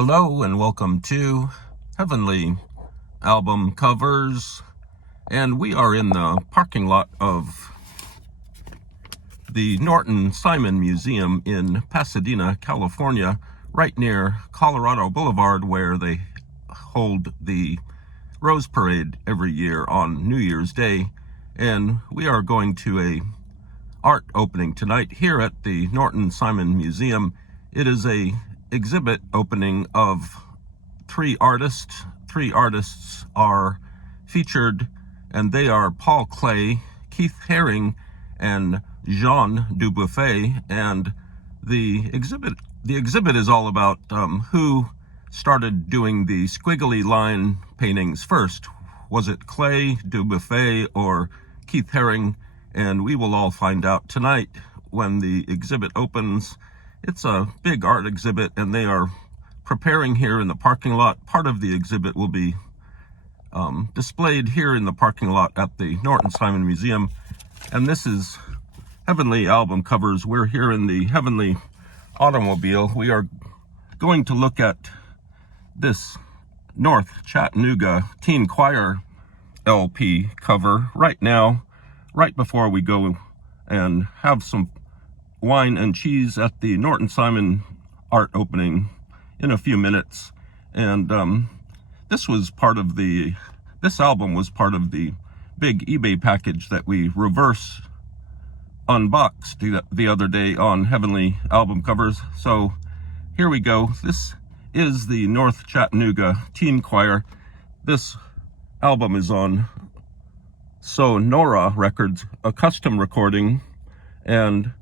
Hello and welcome to Heavenly Album Covers, and we are in the parking lot of the Norton Simon Museum in Pasadena, California, right near Colorado Boulevard, where they hold the Rose Parade every year on New Year's Day. And we are going to a art opening tonight here at the Norton Simon Museum. It is a exhibit opening of three artists. Three artists are featured, and they are Paul Klee, Keith Haring, and Jean Dubuffet. And the exhibit is all about who started doing the squiggly line paintings first. Was it Klee, Dubuffet, or Keith Haring? And we will all find out tonight when the exhibit opens. It's a big art exhibit, and they are preparing here in the parking lot. Part of the exhibit will be displayed here in the parking lot at the Norton Simon Museum. And this is Heavenly Album Covers. We're here in the Heavenly Automobile. We are going to look at this North Chattanooga Teen Choir LP cover right now, right before we go and have some wine and cheese at the Norton Simon art opening in a few minutes. And this album was part of the big eBay package that we reverse unboxed the other day on Heavenly Album Covers. So here we go. This is the North Chattanooga Teen Choir. This album is on Sonora Records, a custom recording, and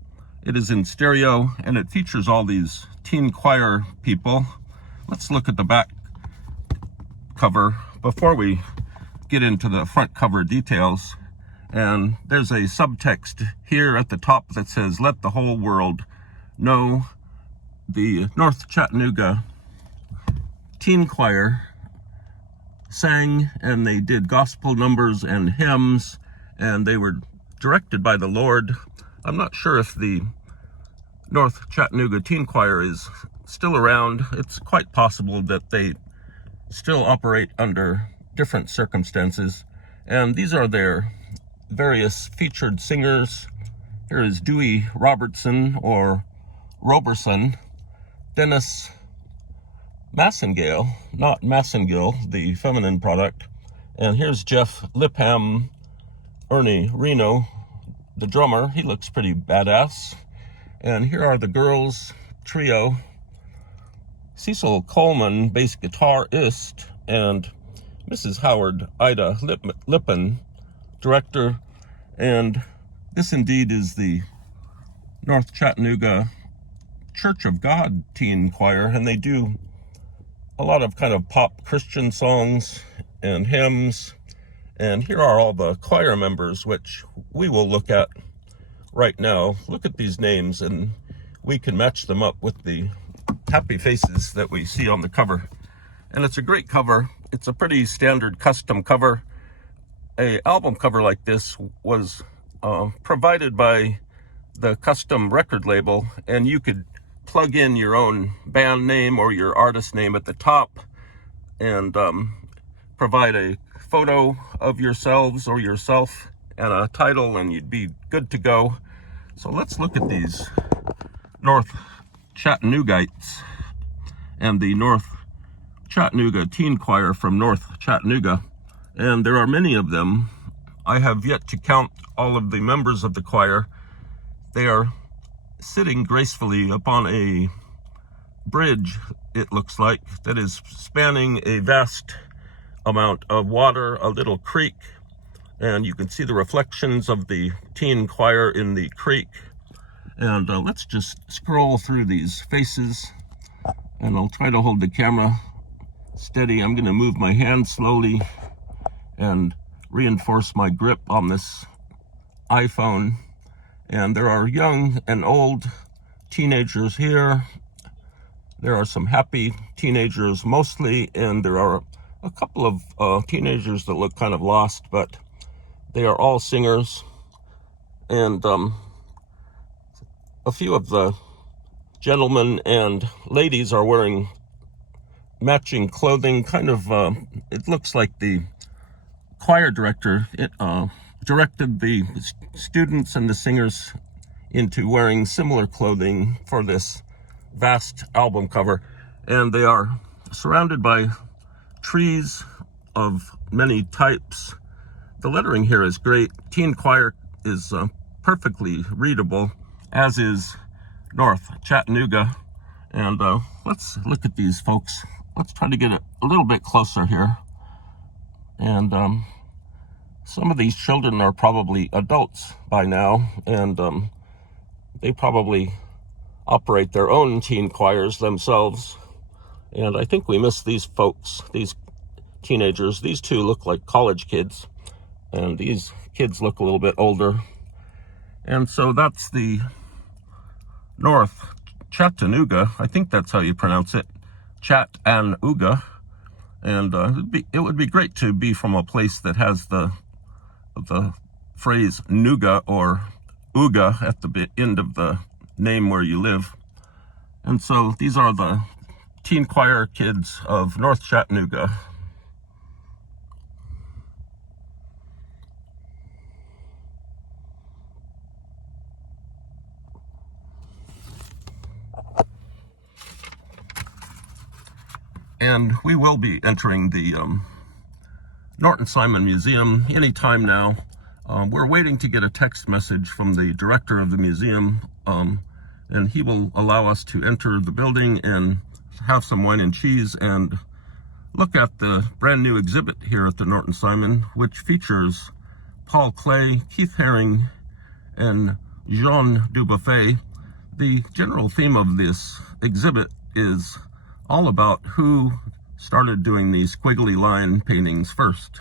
it is in stereo, and it features all these teen choir people. Let's look at the back cover before we get into the front cover details. And there's a subtext here at the top that says, "Let the whole world know." The North Chattanooga Teen Choir sang, and they did gospel numbers and hymns, and they were directed by the Lord. I'm not sure if the North Chattanooga Teen Choir is still around. It's quite possible that they still operate under different circumstances. And these are their various featured singers. Here is Dewey Robertson, or Roberson, Dennis Massengale, not Massengill, the feminine product. And here's Jeff Lipham, Ernie Reno, the drummer. He looks pretty badass. And here are the girls trio: Cecil Coleman, bass guitarist, and Mrs. Howard, Ida Lippin, director. And this indeed is the North Chattanooga Church of God Teen Choir, and they do a lot of kind of pop Christian songs and hymns. And here are all the choir members, which we will look at right now. Look at these names, and we can match them up with the happy faces that we see on the cover. And it's a great cover. It's a pretty standard custom cover. An album cover like this was provided by the custom record label, and you could plug in your own band name or your artist name at the top, and provide a photo of yourselves or yourself and a title, and you'd be good to go. So let's look at these North Chattanoogites and the North Chattanooga Teen Choir from North Chattanooga. And there are many of them. I have yet to count all of the members of the choir. They are sitting gracefully upon a bridge, it looks like, that is spanning a vast amount of water, a little creek. And you can see the reflections of the teen choir in the creek. And let's just scroll through these faces, and I'll try to hold the camera steady. I'm going to move my hand slowly and reinforce my grip on this iPhone. And there are young and old teenagers here. There are some happy teenagers mostly, and there are a couple of teenagers that look kind of lost, but they are all singers. And a few of the gentlemen and ladies are wearing matching clothing, kind of, it looks like the choir director directed the students and the singers into wearing similar clothing for this vast album cover. And they are surrounded by trees of many types. The lettering here is great. Teen choir is perfectly readable, as is North Chattanooga. And let's look at these folks. Let's try to get a little bit closer here. And some of these children are probably adults by now, and they probably operate their own teen choirs themselves. And I think we miss these folks, these teenagers. These two look like college kids, and these kids look a little bit older. And so that's the North Chattanooga. I think that's how you pronounce it, Chattanooga. And it would be great to be from a place that has the phrase "nooga" or "ooga" at the end of the name where you live. And so these are the teen choir kids of North Chattanooga. And we will be entering the Norton Simon Museum anytime now. We're waiting to get a text message from the director of the museum, and he will allow us to enter the building and have some wine and cheese and look at the brand new exhibit here at the Norton Simon, which features Paul Klee, Keith Haring, and Jean Dubuffet. The general theme of this exhibit is all about who started doing these squiggly line paintings first.